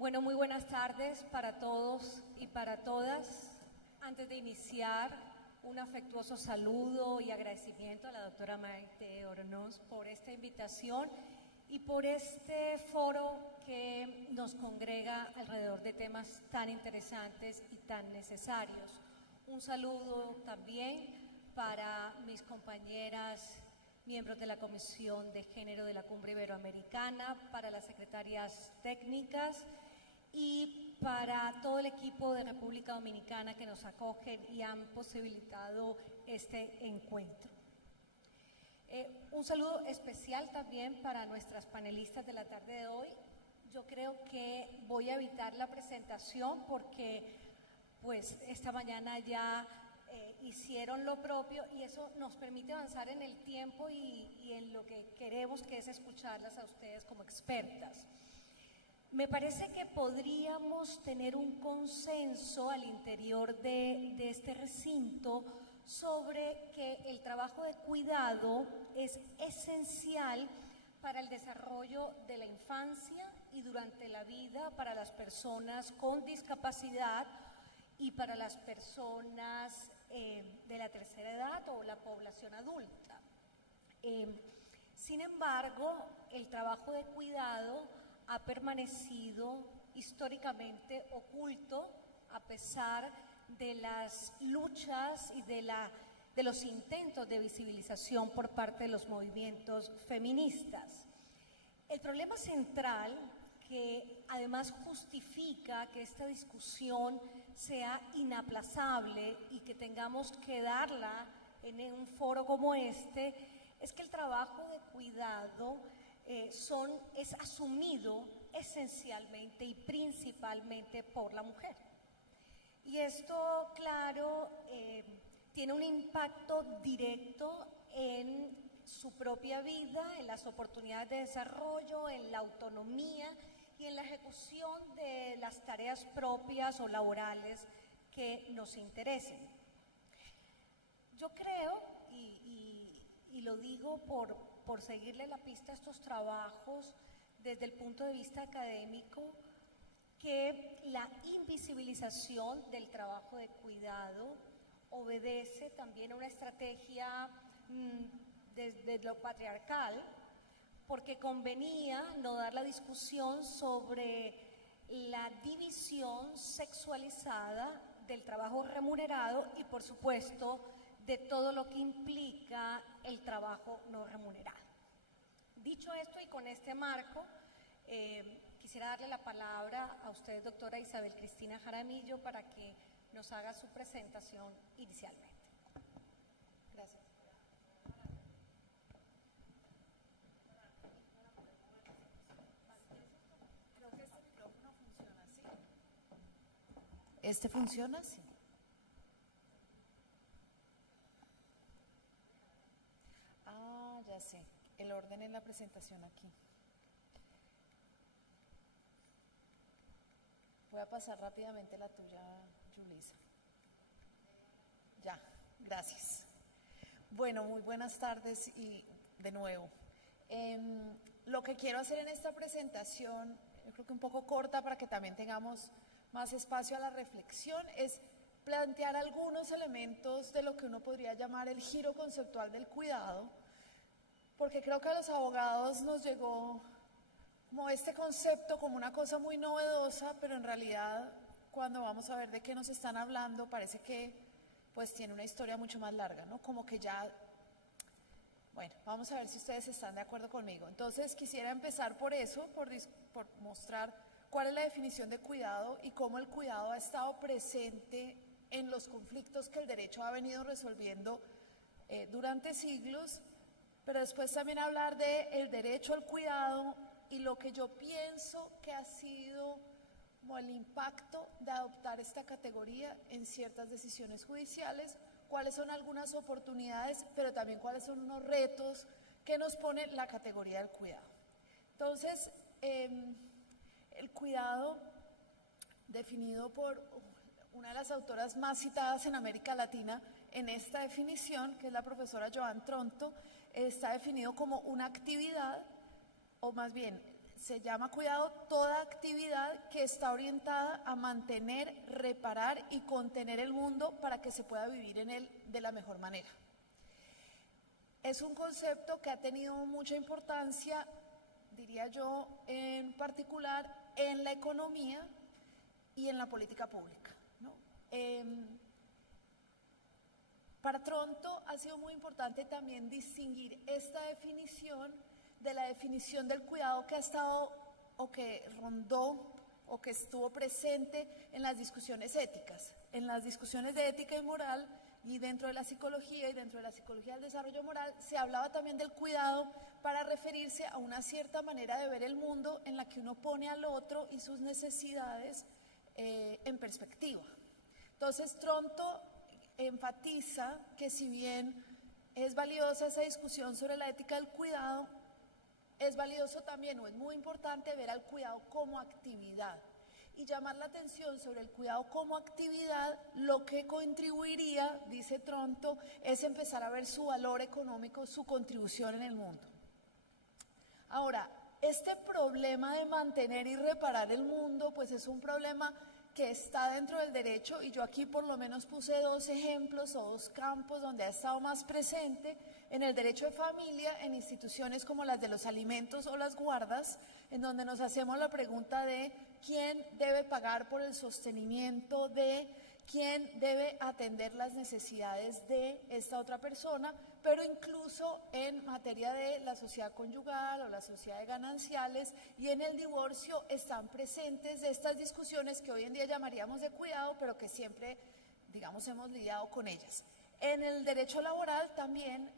Bueno, muy buenas tardes para todos y para todas. Antes de iniciar, un afectuoso saludo y agradecimiento a la doctora Maite Oronoz por esta invitación y por este foro que nos congrega alrededor de temas tan interesantes y tan necesarios. Un saludo también para mis compañeras, miembros de la Comisión de Género de la Cumbre Iberoamericana, para las secretarias técnicas y para todo el equipo de República Dominicana que nos acogen y han posibilitado este encuentro. Un saludo especial también para nuestras panelistas de la tarde de hoy. Yo creo que voy a evitar la presentación porque pues esta mañana ya hicieron lo propio y eso nos permite avanzar en el tiempo y en lo que queremos, que es escucharlas a ustedes como expertas. Me parece que podríamos tener un consenso al interior de este recinto sobre que el trabajo de cuidado es esencial para el desarrollo de la infancia y durante la vida para las personas con discapacidad y para las personas de la tercera edad o la población adulta. Sin embargo, el trabajo de cuidado ha permanecido históricamente oculto a pesar de las luchas y de los intentos de visibilización por parte de los movimientos feministas. El problema central, que además justifica que esta discusión sea inaplazable y que tengamos que darla en un foro como este, es que el trabajo de cuidado es asumido esencialmente y principalmente por la mujer. Y esto, claro, tiene un impacto directo en su propia vida, en las oportunidades de desarrollo, en la autonomía y en la ejecución de las tareas propias o laborales que nos interesen. Yo creo, y lo digo por seguirle la pista a estos trabajos desde el punto de vista académico, que la invisibilización del trabajo de cuidado obedece también a una estrategia desde lo patriarcal, porque convenía no dar la discusión sobre la división sexualizada del trabajo remunerado y, por supuesto, de todo lo que implica el trabajo no remunerado. Dicho esto y con este marco, quisiera darle la palabra a usted, doctora Isabel Cristina Jaramillo, para que nos haga su presentación inicialmente. Gracias. Creo que este micrófono funciona así. ¿Este funciona así? Ah, ya sé. El orden en la presentación aquí. Voy a pasar rápidamente la tuya, Julissa. Ya, gracias. Bueno, muy buenas tardes y de nuevo. Lo que quiero hacer en esta presentación, yo creo que un poco corta para que también tengamos más espacio a la reflexión, es plantear algunos elementos de lo que uno podría llamar el giro conceptual del cuidado, porque creo que a los abogados nos llegó como este concepto como una cosa muy novedosa, pero en realidad cuando vamos a ver de qué nos están hablando parece que pues tiene una historia mucho más larga, ¿no? Como que ya, bueno, vamos a ver si ustedes están de acuerdo conmigo. Entonces quisiera empezar por eso, por mostrar cuál es la definición de cuidado y cómo el cuidado ha estado presente en los conflictos que el derecho ha venido resolviendo durante siglos, pero después también hablar del derecho al cuidado y lo que yo pienso que ha sido como el impacto de adoptar esta categoría en ciertas decisiones judiciales, cuáles son algunas oportunidades, pero también cuáles son unos retos que nos pone la categoría del cuidado. Entonces, el cuidado, definido por una de las autoras más citadas en América Latina en esta definición, que es la profesora Joan Tronto, está definido como una actividad, o más bien, se llama cuidado toda actividad que está orientada a mantener, reparar y contener el mundo para que se pueda vivir en él de la mejor manera. Es un concepto que ha tenido mucha importancia, diría yo, en particular en la economía y en la política pública, ¿no? Para Tronto ha sido muy importante también distinguir esta definición de la definición del cuidado que ha estado o que rondó o que estuvo presente en las discusiones éticas. En las discusiones de ética y moral y dentro de la psicología y dentro de la psicología del desarrollo moral se hablaba también del cuidado para referirse a una cierta manera de ver el mundo en la que uno pone al otro y sus necesidades en perspectiva. Entonces Tronto enfatiza que si bien es valiosa esa discusión sobre la ética del cuidado, es valioso también o es muy importante ver al cuidado como actividad y llamar la atención sobre el cuidado como actividad. Lo que contribuiría, dice Tronto, es empezar a ver su valor económico, su contribución en el mundo. Ahora, este problema de mantener y reparar el mundo, pues es un problema que está dentro del derecho, y yo aquí por lo menos puse dos ejemplos o dos campos donde ha estado más presente: en el derecho de familia, en instituciones como las de los alimentos o las guardas, en donde nos hacemos la pregunta de quién debe pagar por el sostenimiento de, quién debe atender las necesidades de esta otra persona, pero incluso en materia de la sociedad conyugal o la sociedad de gananciales y en el divorcio están presentes estas discusiones que hoy en día llamaríamos de cuidado, pero que siempre, digamos, hemos lidiado con ellas. En el derecho laboral también,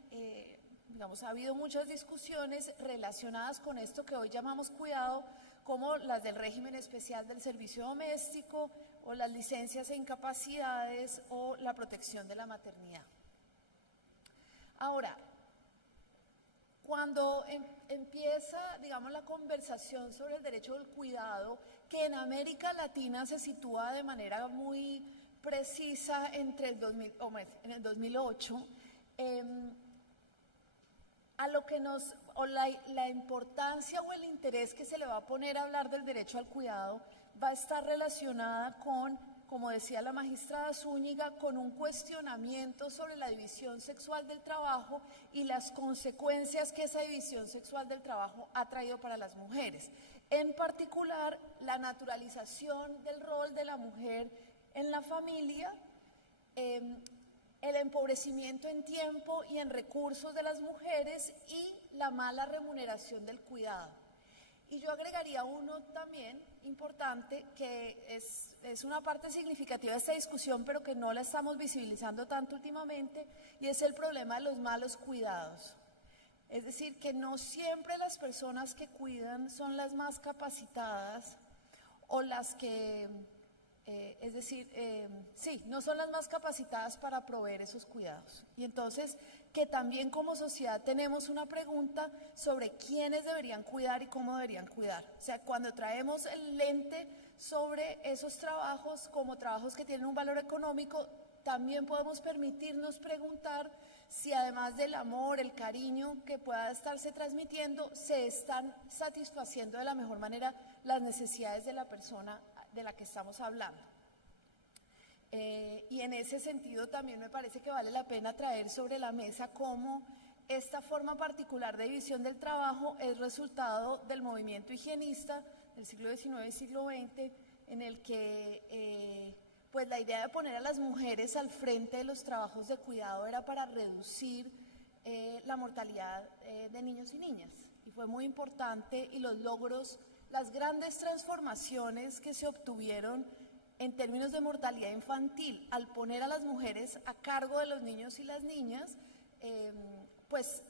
digamos, ha habido muchas discusiones relacionadas con esto que hoy llamamos cuidado, como las del régimen especial del servicio doméstico o las licencias e incapacidades o la protección de la maternidad. Ahora, cuando empieza, digamos, la conversación sobre el derecho del cuidado, que en América Latina se sitúa de manera muy precisa entre el 2000, en el 2008, a lo que la importancia o el interés que se le va a poner a hablar del derecho al cuidado va a estar relacionada con, como decía la magistrada Zúñiga, con un cuestionamiento sobre la división sexual del trabajo y las consecuencias que esa división sexual del trabajo ha traído para las mujeres. En particular, la naturalización del rol de la mujer en la familia, el empobrecimiento en tiempo y en recursos de las mujeres y la mala remuneración del cuidado. Y yo agregaría uno también importante que es una parte significativa de esta discusión, pero que no la estamos visibilizando tanto últimamente, y es el problema de los malos cuidados. Es decir, que no siempre las personas que cuidan son las más capacitadas o las que... sí, no son las más capacitadas para proveer esos cuidados. Y entonces, que también como sociedad tenemos una pregunta sobre quiénes deberían cuidar y cómo deberían cuidar. O sea, cuando traemos el lente sobre esos trabajos como trabajos que tienen un valor económico, también podemos permitirnos preguntar si además del amor, el cariño que pueda estarse transmitiendo, se están satisfaciendo de la mejor manera las necesidades de la persona de la que estamos hablando. Y en ese sentido también me parece que vale la pena traer sobre la mesa cómo esta forma particular de división del trabajo es resultado del movimiento higienista del siglo XIX y siglo XX, en el que pues la idea de poner a las mujeres al frente de los trabajos de cuidado era para reducir la mortalidad de niños y niñas. Y fue muy importante, y los logros, las grandes transformaciones que se obtuvieron en términos de mortalidad infantil al poner a las mujeres a cargo de los niños y las niñas, pues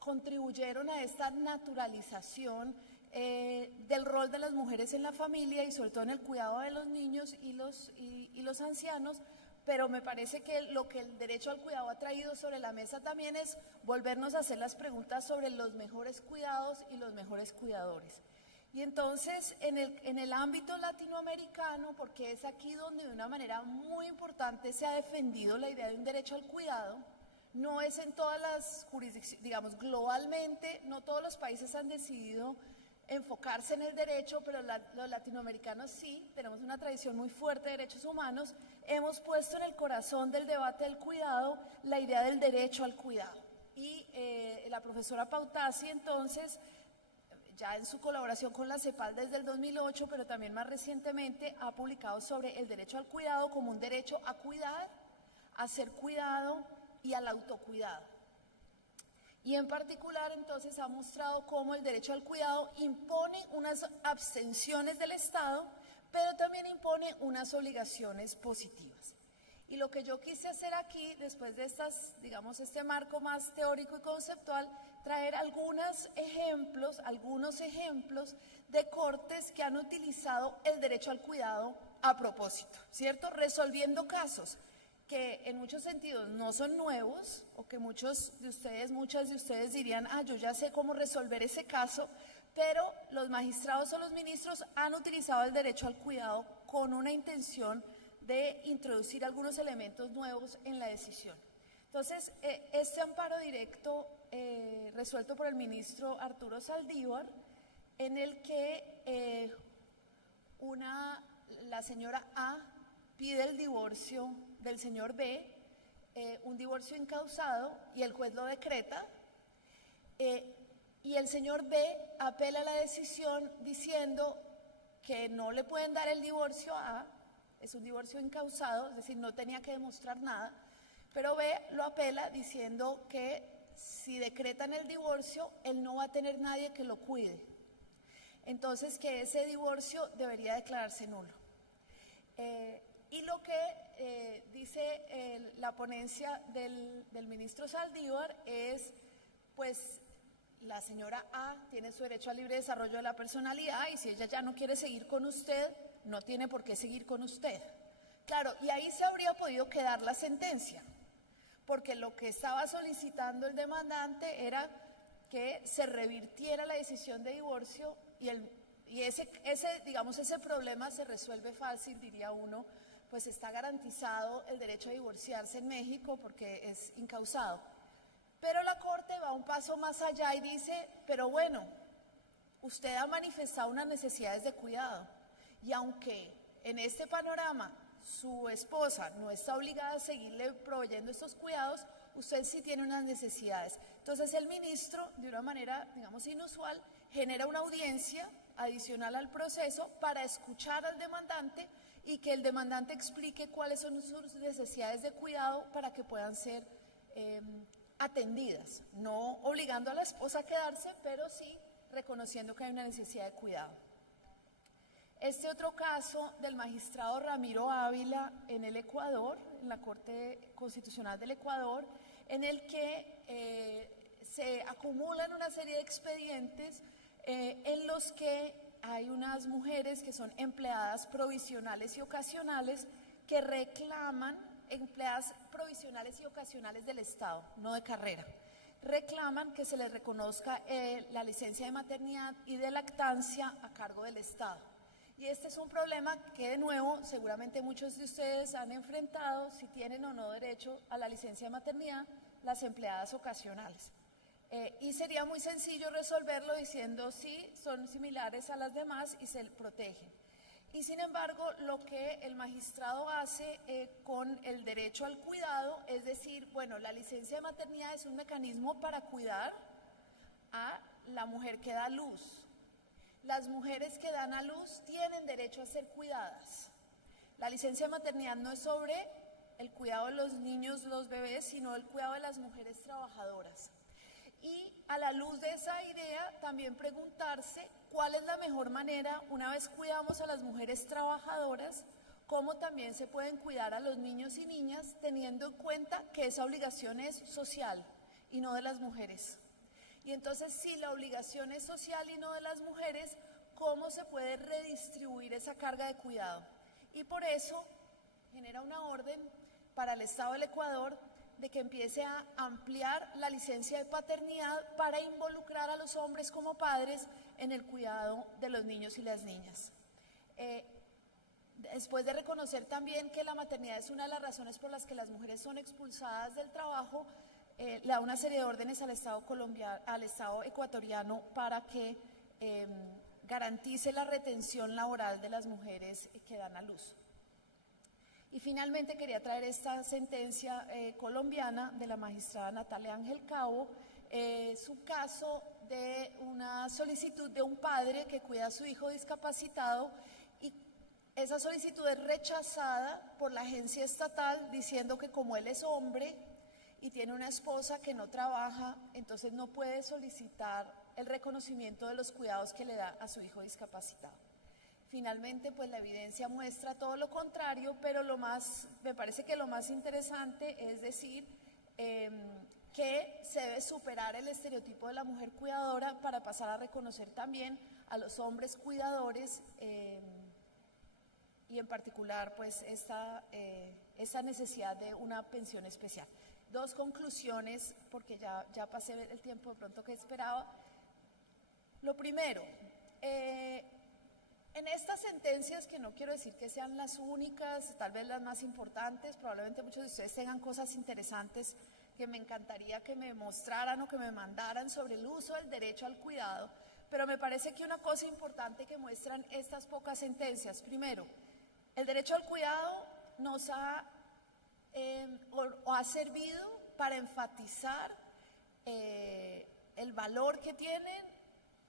contribuyeron a esta naturalización del rol de las mujeres en la familia y sobre todo en el cuidado de los niños y los ancianos. Pero me parece que lo que el derecho al cuidado ha traído sobre la mesa también es volvernos a hacer las preguntas sobre los mejores cuidados y los mejores cuidadores. Y entonces, en el ámbito latinoamericano, porque es aquí donde de una manera muy importante se ha defendido la idea de un derecho al cuidado, no es en todas las jurisdicciones, digamos, globalmente, no todos los países han decidido enfocarse en el derecho, pero los latinoamericanos sí, tenemos una tradición muy fuerte de derechos humanos, hemos puesto en el corazón del debate del cuidado la idea del derecho al cuidado. Y la profesora Pautasi, entonces, ya en su colaboración con la CEPAL desde el 2008, pero también más recientemente, ha publicado sobre el derecho al cuidado como un derecho a cuidar, a ser cuidado y al autocuidado. Y en particular, entonces, ha mostrado cómo el derecho al cuidado impone unas abstenciones del Estado, pero también impone unas obligaciones positivas. Y lo que yo quise hacer aquí, después de este marco más teórico y conceptual, traer algunos ejemplos de cortes que han utilizado el derecho al cuidado a propósito, ¿cierto? Resolviendo casos que en muchos sentidos no son nuevos, o que muchas de ustedes dirían, yo ya sé cómo resolver ese caso, pero los magistrados o los ministros han utilizado el derecho al cuidado con una intención de introducir algunos elementos nuevos en la decisión. Entonces, este amparo directo resuelto por el ministro Arturo Saldívar, en el que la señora A pide el divorcio del señor B, un divorcio incausado, y el juez lo decreta, y el señor B apela a la decisión diciendo que no le pueden dar el divorcio a A, es un divorcio incausado, es decir, no tenía que demostrar nada, pero B lo apela diciendo que si decretan el divorcio, él no va a tener nadie que lo cuide. Entonces, que ese divorcio debería declararse nulo. Y lo que dice la ponencia del ministro Saldívar es, pues, la señora A tiene su derecho al libre desarrollo de la personalidad y si ella ya no quiere seguir con usted, no tiene por qué seguir con usted. Claro, y ahí se habría podido quedar la sentencia, porque lo que estaba solicitando el demandante era que se revirtiera la decisión de divorcio y ese problema se resuelve fácil, diría uno, pues está garantizado el derecho a divorciarse en México porque es incausado. Pero la Corte va un paso más allá y dice, pero bueno, usted ha manifestado unas necesidades de cuidado y aunque en este panorama su esposa no está obligada a seguirle proveyendo estos cuidados, usted sí tiene unas necesidades. Entonces el ministro, de una manera, inusual, genera una audiencia adicional al proceso para escuchar al demandante y que el demandante explique cuáles son sus necesidades de cuidado para que puedan ser atendidas, no obligando a la esposa a quedarse, pero sí reconociendo que hay una necesidad de cuidado. Este otro caso del magistrado Ramiro Ávila en el Ecuador, en la Corte Constitucional del Ecuador, en el que se acumulan una serie de expedientes en los que hay unas mujeres que son empleadas provisionales y ocasionales que reclaman, empleadas provisionales y ocasionales del Estado, no de carrera, reclaman que se les reconozca la licencia de maternidad y de lactancia a cargo del Estado. Y este es un problema que, de nuevo, seguramente muchos de ustedes han enfrentado, si tienen o no derecho a la licencia de maternidad, las empleadas ocasionales. Y sería muy sencillo resolverlo diciendo sí, son similares a las demás y se protegen. Y sin embargo, lo que el magistrado hace con el derecho al cuidado es decir, bueno, la licencia de maternidad es un mecanismo para cuidar a la mujer que da luz. Las mujeres que dan a luz tienen derecho a ser cuidadas. La licencia de maternidad no es sobre el cuidado de los niños, los bebés, sino el cuidado de las mujeres trabajadoras. Y a la luz de esa idea, también preguntarse cuál es la mejor manera, una vez cuidamos a las mujeres trabajadoras, cómo también se pueden cuidar a los niños y niñas, teniendo en cuenta que esa obligación es social y no de las mujeres. Y entonces, si la obligación es social y no de las mujeres, ¿cómo se puede redistribuir esa carga de cuidado? Y por eso genera una orden para el Estado del Ecuador de que empiece a ampliar la licencia de paternidad para involucrar a los hombres como padres en el cuidado de los niños y las niñas. Después de reconocer también que la maternidad es una de las razones por las que las mujeres son expulsadas del trabajo, le da una serie de órdenes al Estado ecuatoriano para que garantice la retención laboral de las mujeres que dan a luz. Y finalmente quería traer esta sentencia colombiana de la magistrada Natalia Ángel Cabo, su caso de una solicitud de un padre que cuida a su hijo discapacitado, y esa solicitud es rechazada por la agencia estatal diciendo que como él es hombre y tiene una esposa que no trabaja, entonces no puede solicitar el reconocimiento de los cuidados que le da a su hijo discapacitado. Finalmente, pues la evidencia muestra todo lo contrario, pero me parece que lo más interesante es decir que se debe superar el estereotipo de la mujer cuidadora para pasar a reconocer también a los hombres cuidadores y en particular pues esta necesidad de una pensión especial. Dos conclusiones, porque ya pasé el tiempo de pronto que esperaba. Lo primero, en estas sentencias, que no quiero decir que sean las únicas, tal vez las más importantes, probablemente muchos de ustedes tengan cosas interesantes que me encantaría que me mostraran o que me mandaran sobre el uso del derecho al cuidado, pero me parece que una cosa importante que muestran estas pocas sentencias, primero, el derecho al cuidado nos ha servido para enfatizar el valor que tienen,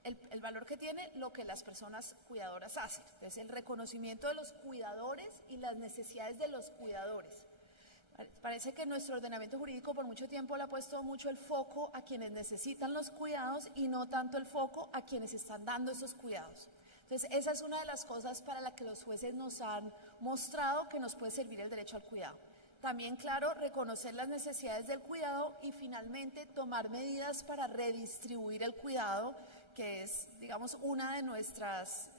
el valor que tiene lo que las personas cuidadoras hacen. Entonces, el reconocimiento de los cuidadores y las necesidades de los cuidadores. Parece que nuestro ordenamiento jurídico por mucho tiempo le ha puesto mucho el foco a quienes necesitan los cuidados y no tanto el foco a quienes están dando esos cuidados. Entonces, esa es una de las cosas para las que los jueces nos han mostrado que nos puede servir el derecho al cuidado. También, claro, reconocer las necesidades del cuidado y finalmente tomar medidas para redistribuir el cuidado, que es, digamos, uno de nuestros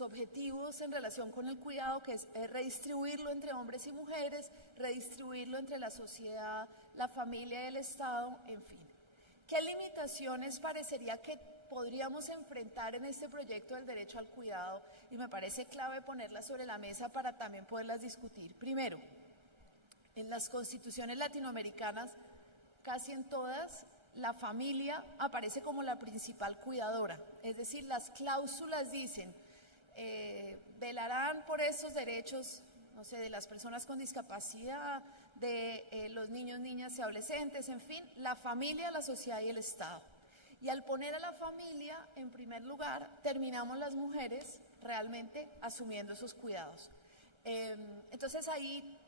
objetivos en relación con el cuidado, que es redistribuirlo entre hombres y mujeres, redistribuirlo entre la sociedad, la familia y el Estado, en fin. ¿Qué limitaciones parecería que podríamos enfrentar en este proyecto del derecho al cuidado? Y me parece clave ponerlas sobre la mesa para también poderlas discutir. Primero, en las constituciones latinoamericanas, casi en todas, la familia aparece como la principal cuidadora, es decir, las cláusulas dicen, velarán por esos derechos, no sé, de las personas con discapacidad, de los niños, niñas y adolescentes, en fin, la familia, la sociedad y el Estado. Y al poner a la familia en primer lugar, terminamos las mujeres realmente asumiendo esos cuidados. Entonces ahí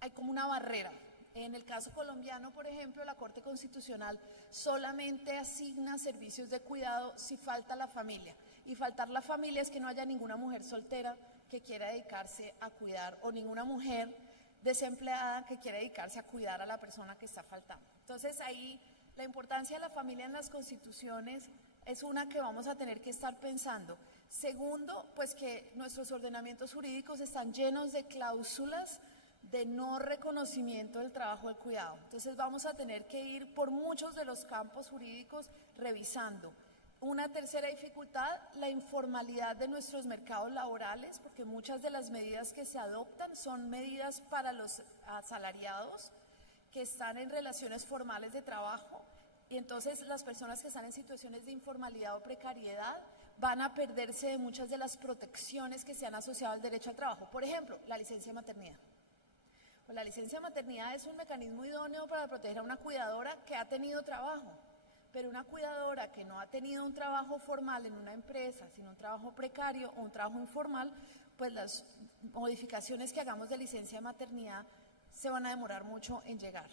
hay como una barrera. En el caso colombiano, por ejemplo, la Corte Constitucional solamente asigna servicios de cuidado si falta la familia. Y faltar la familia es que no haya ninguna mujer soltera que quiera dedicarse a cuidar o ninguna mujer desempleada que quiera dedicarse a cuidar a la persona que está faltando. Entonces ahí la importancia de la familia en las constituciones es una que vamos a tener que estar pensando. Segundo, pues que nuestros ordenamientos jurídicos están llenos de cláusulas de no reconocimiento del trabajo del cuidado. Entonces vamos a tener que ir por muchos de los campos jurídicos revisando. Una tercera dificultad, la informalidad de nuestros mercados laborales, porque muchas de las medidas que se adoptan son medidas para los asalariados que están en relaciones formales de trabajo, y entonces las personas que están en situaciones de informalidad o precariedad van a perderse de muchas de las protecciones que se han asociado al derecho al trabajo. Por ejemplo, la licencia de maternidad. Pues la licencia de maternidad es un mecanismo idóneo para proteger a una cuidadora que ha tenido trabajo, pero una cuidadora que no ha tenido un trabajo formal en una empresa, sino un trabajo precario o un trabajo informal, pues las modificaciones que hagamos de licencia de maternidad se van a demorar mucho en llegar.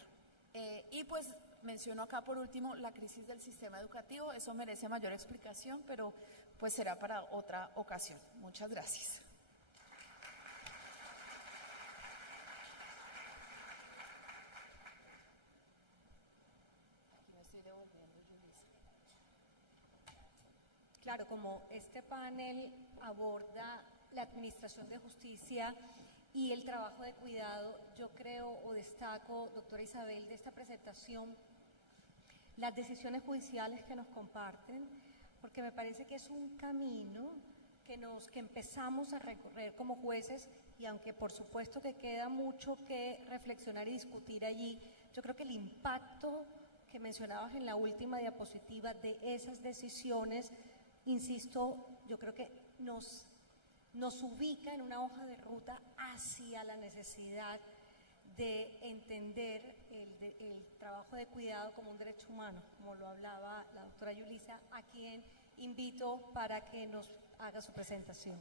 Y pues menciono acá por último la crisis del sistema educativo, eso merece mayor explicación, pero pues será para otra ocasión. Muchas gracias. Claro, como este panel aborda la administración de justicia y el trabajo de cuidado, yo creo o destaco, doctora Isabel, de esta presentación, las decisiones judiciales que nos comparten, porque me parece que es un camino que empezamos a recorrer como jueces, y aunque por supuesto que queda mucho que reflexionar y discutir allí, yo creo que el impacto que mencionabas en la última diapositiva de esas decisiones, insisto, yo creo que nos ubica en una hoja de ruta hacia la necesidad de entender el trabajo de cuidado como un derecho humano, como lo hablaba la doctora Yulisa, a quien invito para que nos haga su presentación.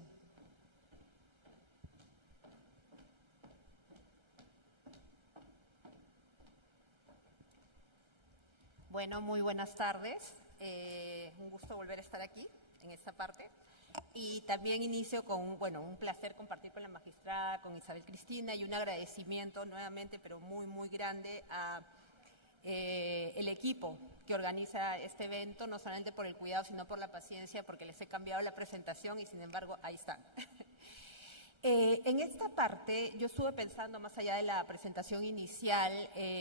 Bueno, muy buenas tardes. Un gusto volver a estar aquí, en esta parte. Y también inicio con, un placer compartir con la magistrada, con Isabel Cristina, y un agradecimiento nuevamente, pero muy, muy grande a el equipo que organiza este evento, no solamente por el cuidado, sino por la paciencia, porque les he cambiado la presentación y, sin embargo, ahí están. En esta parte, yo estuve pensando, más allá de la presentación inicial,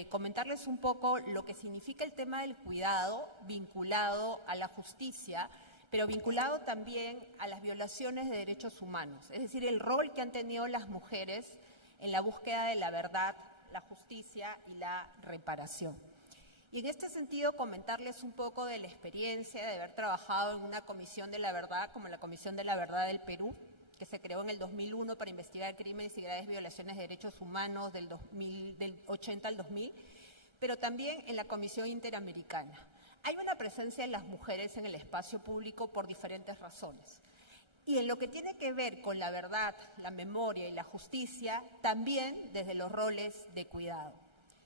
comentarles un poco lo que significa el tema del cuidado vinculado a la justicia, pero vinculado también a las violaciones de derechos humanos, es decir, el rol que han tenido las mujeres en la búsqueda de la verdad, la justicia y la reparación. Y en este sentido, comentarles un poco de la experiencia de haber trabajado en una comisión de la verdad, como la Comisión de la Verdad del Perú, que se creó en el 2001 para investigar crímenes y graves violaciones de derechos humanos del 80 al 2000, pero también en la Comisión Interamericana. Hay una presencia de las mujeres en el espacio público por diferentes razones. Y en lo que tiene que ver con la verdad, la memoria y la justicia, también desde los roles de cuidado.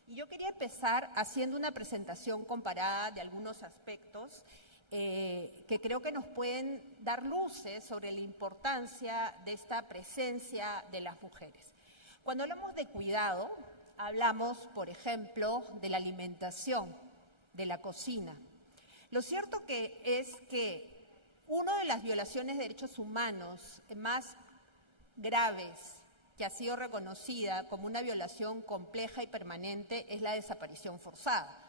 Y yo quería empezar haciendo una presentación comparada de algunos aspectos que creo que nos pueden dar luces sobre la importancia de esta presencia de las mujeres. Cuando hablamos de cuidado, hablamos, por ejemplo, de la alimentación, de la cocina. Lo cierto que es que una de las violaciones de derechos humanos más graves que ha sido reconocida como una violación compleja y permanente es la desaparición forzada,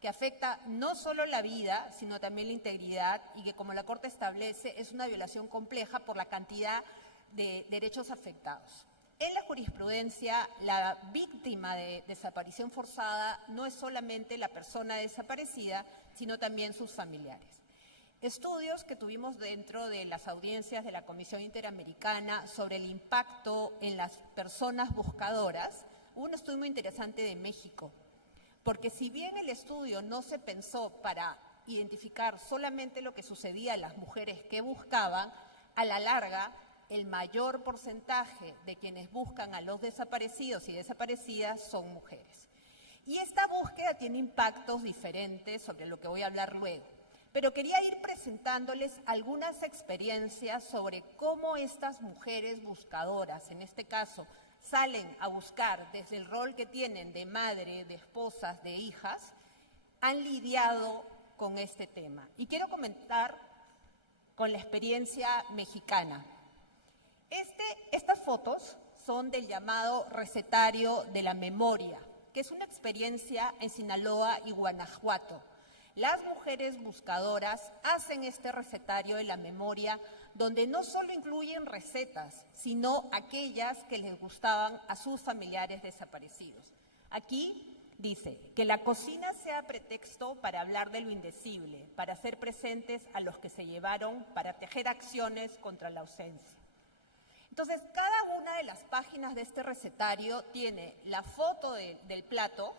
que afecta no solo la vida, sino también la integridad y que, como la Corte establece, es una violación compleja por la cantidad de derechos afectados. En la jurisprudencia, la víctima de desaparición forzada no es solamente la persona desaparecida, sino también sus familiares. Estudios que tuvimos dentro de las audiencias de la Comisión Interamericana sobre el impacto en las personas buscadoras, hubo un estudio muy interesante de México, porque si bien el estudio no se pensó para identificar solamente lo que sucedía a las mujeres que buscaban, a la larga, el mayor porcentaje de quienes buscan a los desaparecidos y desaparecidas son mujeres. Y esta búsqueda tiene impactos diferentes sobre lo que voy a hablar luego. Pero quería ir presentándoles algunas experiencias sobre cómo estas mujeres buscadoras, en este caso, salen a buscar desde el rol que tienen de madre, de esposas, de hijas, han lidiado con este tema. Y quiero comentar con la experiencia mexicana. Estas fotos son del llamado recetario de la memoria, que es una experiencia en Sinaloa y Guanajuato. Las mujeres buscadoras hacen este recetario de la memoria, donde no solo incluyen recetas, sino aquellas que les gustaban a sus familiares desaparecidos. Aquí dice que la cocina sea pretexto para hablar de lo indecible, para hacer presentes a los que se llevaron, para tejer acciones contra la ausencia. Entonces, cada una de las páginas de este recetario tiene la foto del plato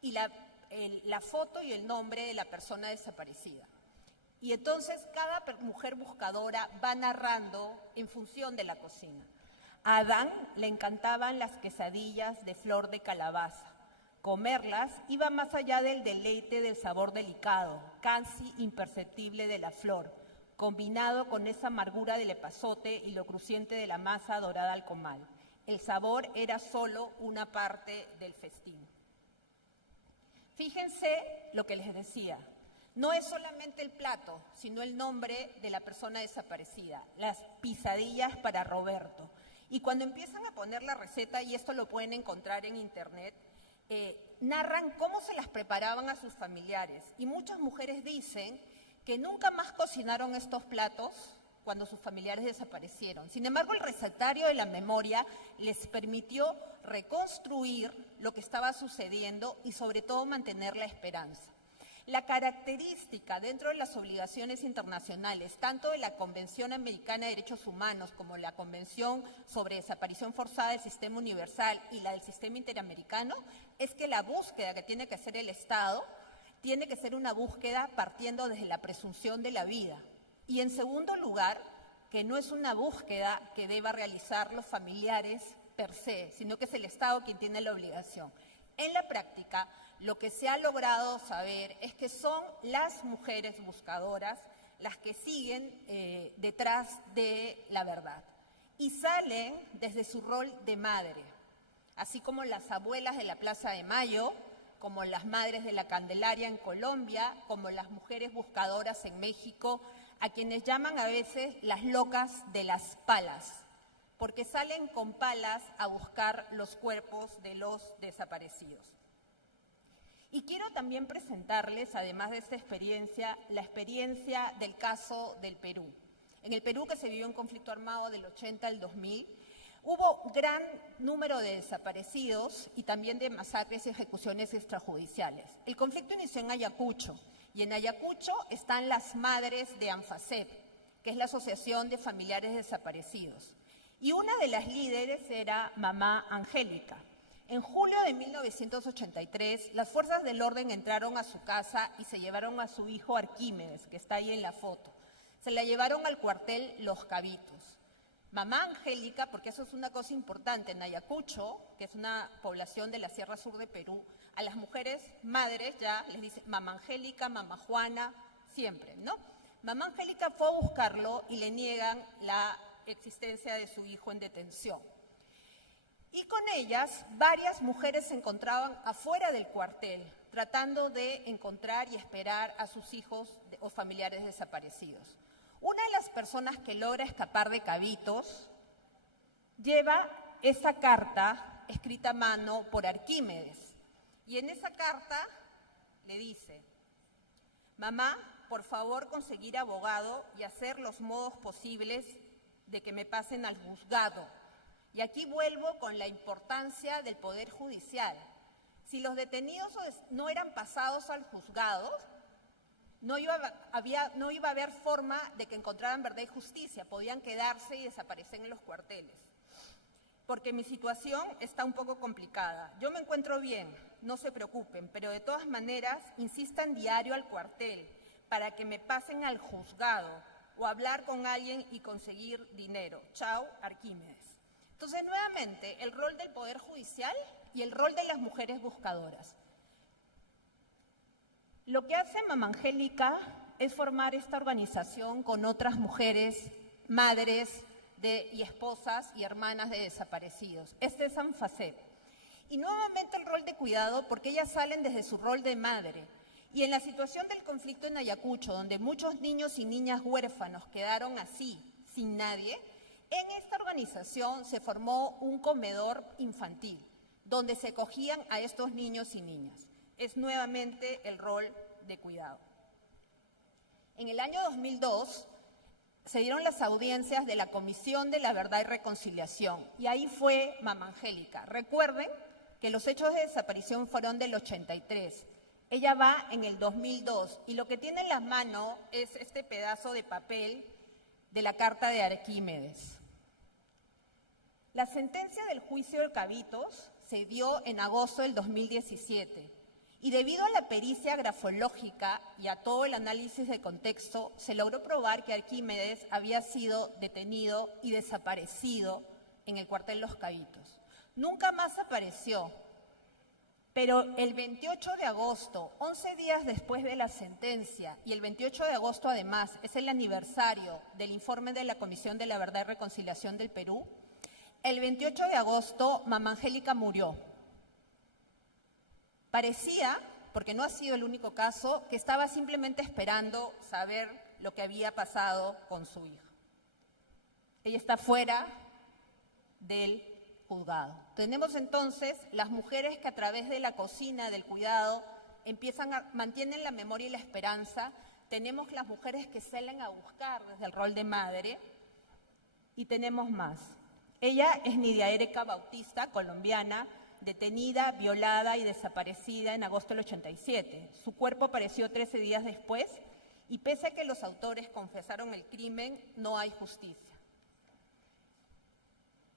y la foto y el nombre de la persona desaparecida. Y entonces cada mujer buscadora va narrando en función de la cocina. A Adán le encantaban las quesadillas de flor de calabaza. Comerlas iba más allá del deleite del sabor delicado, casi imperceptible de la flor, combinado con esa amargura del epazote y lo crujiente de la masa dorada al comal. El sabor era solo una parte del festín. Fíjense lo que les decía. No es solamente el plato, sino el nombre de la persona desaparecida, las pisadillas para Roberto. Y cuando empiezan a poner la receta, y esto lo pueden encontrar en internet, narran cómo se las preparaban a sus familiares. Y muchas mujeres dicen que nunca más cocinaron estos platos cuando sus familiares desaparecieron. Sin embargo, el recetario de la memoria les permitió reconstruir lo que estaba sucediendo y sobre todo mantener la esperanza. La característica dentro de las obligaciones internacionales, tanto de la Convención Americana de Derechos Humanos como la Convención sobre Desaparición Forzada del Sistema Universal y la del Sistema Interamericano, es que la búsqueda que tiene que hacer el Estado tiene que ser una búsqueda partiendo desde la presunción de la vida. Y en segundo lugar, que no es una búsqueda que deba realizar los familiares per se, sino que es el Estado quien tiene la obligación. En la práctica, lo que se ha logrado saber es que son las mujeres buscadoras las que siguen detrás de la verdad y salen desde su rol de madre, así como las abuelas de la Plaza de Mayo, como las madres de la Candelaria en Colombia, como las mujeres buscadoras en México, a quienes llaman a veces las locas de las palas, porque salen con palas a buscar los cuerpos de los desaparecidos. Y quiero también presentarles, además de esta experiencia, la experiencia del caso del Perú. En el Perú, que se vivió un conflicto armado del 80 al 2000, hubo gran número de desaparecidos y también de masacres y ejecuciones extrajudiciales. El conflicto inició en Ayacucho, y en Ayacucho están las madres de ANFACEP, que es la Asociación de Familiares Desaparecidos. Y una de las líderes era Mamá Angélica. En julio de 1983, las fuerzas del orden entraron a su casa y se llevaron a su hijo Arquímedes, que está ahí en la foto. Se la llevaron al cuartel Los Cabitos. Mamá Angélica, porque eso es una cosa importante, en Ayacucho, que es una población de la Sierra Sur de Perú, a las mujeres madres ya les dice Mamá Angélica, Mamá Juana, siempre, ¿no? Mamá Angélica fue a buscarlo y le niegan la existencia de su hijo en detención. Y con ellas, varias mujeres se encontraban afuera del cuartel, tratando de encontrar y esperar a sus hijos o familiares desaparecidos. Una de las personas que logra escapar de Cabitos lleva esa carta escrita a mano por Arquímedes. Y en esa carta le dice: mamá, por favor conseguir abogado y hacer los modos posibles de que me pasen al juzgado. Y aquí vuelvo con la importancia del Poder Judicial. Si los detenidos no eran pasados al juzgado, no iba a haber forma de que encontraran verdad y justicia. Podían quedarse y desaparecer en los cuarteles. Porque mi situación está un poco complicada. Yo me encuentro bien, no se preocupen, pero de todas maneras insistan diario al cuartel para que me pasen al juzgado o hablar con alguien y conseguir dinero. Chao, Arquímedes. Entonces, nuevamente, el rol del Poder Judicial y el rol de las mujeres buscadoras. Lo que hace Mamá Angélica es formar esta organización con otras mujeres, madres y esposas y hermanas de desaparecidos. Este es ANFACEP. Y nuevamente el rol de cuidado, porque ellas salen desde su rol de madre. Y en la situación del conflicto en Ayacucho, donde muchos niños y niñas huérfanos quedaron así, sin nadie, en esta organización se formó un comedor infantil, donde se acogían a estos niños y niñas. Es nuevamente el rol de cuidado. En el año 2002 se dieron las audiencias de la Comisión de la Verdad y Reconciliación, y ahí fue Mamá Angélica. Recuerden que los hechos de desaparición fueron del 83. Ella va en el 2002, y lo que tiene en las manos es este pedazo de papel de la carta de Arquímedes. La sentencia del juicio de Cabitos se dio en agosto del 2017 y debido a la pericia grafológica y a todo el análisis de contexto, se logró probar que Arquímedes había sido detenido y desaparecido en el cuartel Los Cabitos. Nunca más apareció, pero el 28 de agosto, 11 días después de la sentencia, y el 28 de agosto además es el aniversario del informe de la Comisión de la Verdad y Reconciliación del Perú, el 28 de agosto, Mamá Angélica murió. Parecía, porque no ha sido el único caso, que estaba simplemente esperando saber lo que había pasado con su hija. Ella está fuera del juzgado. Tenemos entonces las mujeres que a través de la cocina, del cuidado, mantienen la memoria y la esperanza. Tenemos las mujeres que salen a buscar desde el rol de madre y tenemos más. Ella es Nidia Erika Bautista, colombiana, detenida, violada y desaparecida en agosto del 87. Su cuerpo apareció 13 días después y pese a que los autores confesaron el crimen, no hay justicia.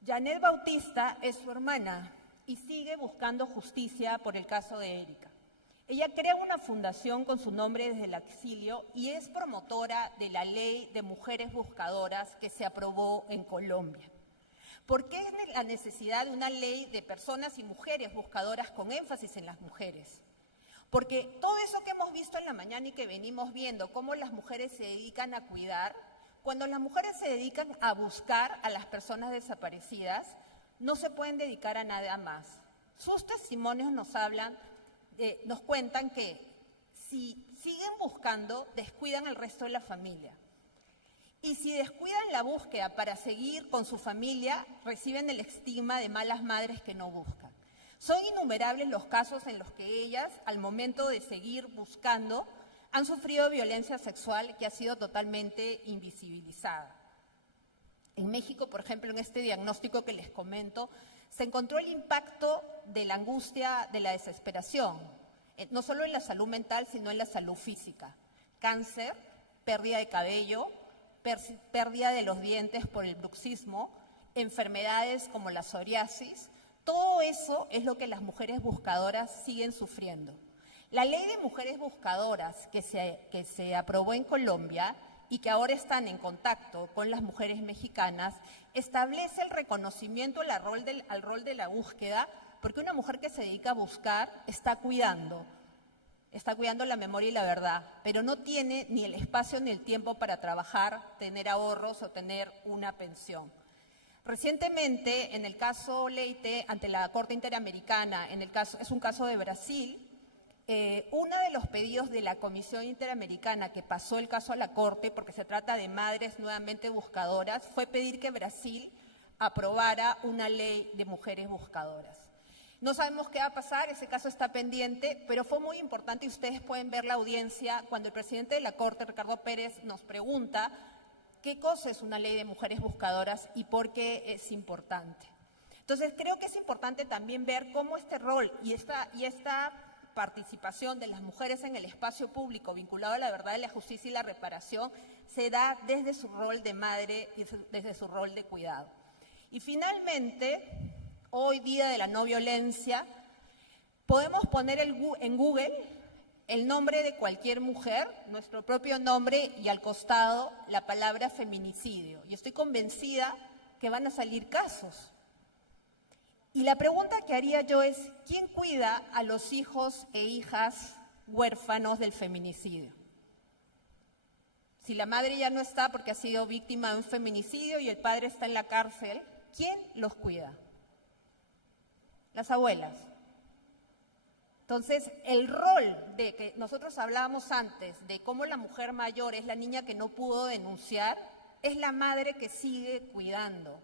Janet Bautista es su hermana y sigue buscando justicia por el caso de Erika. Ella crea una fundación con su nombre desde el exilio y es promotora de la ley de mujeres buscadoras que se aprobó en Colombia. ¿Por qué es la necesidad de una ley de personas y mujeres buscadoras con énfasis en las mujeres? Porque todo eso que hemos visto en la mañana y que venimos viendo, cómo las mujeres se dedican a cuidar, cuando las mujeres se dedican a buscar a las personas desaparecidas, no se pueden dedicar a nada más. Sus testimonios nos cuentan que si siguen buscando, descuidan al resto de la familia. Y si descuidan la búsqueda para seguir con su familia, reciben el estigma de malas madres que no buscan. Son innumerables los casos en los que ellas, al momento de seguir buscando, han sufrido violencia sexual que ha sido totalmente invisibilizada. En México, por ejemplo, en este diagnóstico que les comento, se encontró el impacto de la angustia, de la desesperación, no solo en la salud mental, sino en la salud física. Cáncer, pérdida de cabello, pérdida de los dientes por el bruxismo, enfermedades como la psoriasis, todo eso es lo que las mujeres buscadoras siguen sufriendo. La ley de mujeres buscadoras que se aprobó en Colombia y que ahora están en contacto con las mujeres mexicanas, establece el reconocimiento al rol de la búsqueda, porque una mujer que se dedica a buscar está cuidando la memoria y la verdad, pero no tiene ni el espacio ni el tiempo para trabajar, tener ahorros o tener una pensión. Recientemente, en el caso Leite, ante la Corte Interamericana, es un caso de Brasil, uno de los pedidos de la Comisión Interamericana que pasó el caso a la Corte, porque se trata de madres nuevamente buscadoras, fue pedir que Brasil aprobara una ley de mujeres buscadoras. No sabemos qué va a pasar, ese caso está pendiente, pero fue muy importante y ustedes pueden ver la audiencia cuando el presidente de la Corte, Ricardo Pérez, nos pregunta qué cosa es una ley de mujeres buscadoras y por qué es importante. Entonces, creo que es importante también ver cómo este rol y esta participación de las mujeres en el espacio público vinculado a la verdad, la justicia y la reparación se da desde su rol de madre y desde su rol de cuidado. Y finalmente, hoy día de la no violencia, podemos poner en Google el nombre de cualquier mujer, nuestro propio nombre y al costado la palabra feminicidio. Y estoy convencida que van a salir casos. Y la pregunta que haría yo es, ¿quién cuida a los hijos e hijas huérfanos del feminicidio? Si la madre ya no está porque ha sido víctima de un feminicidio y el padre está en la cárcel, ¿quién los cuida? Las abuelas. Entonces, el rol de que nosotros hablábamos antes, de cómo la mujer mayor es la niña que no pudo denunciar, es la madre que sigue cuidando.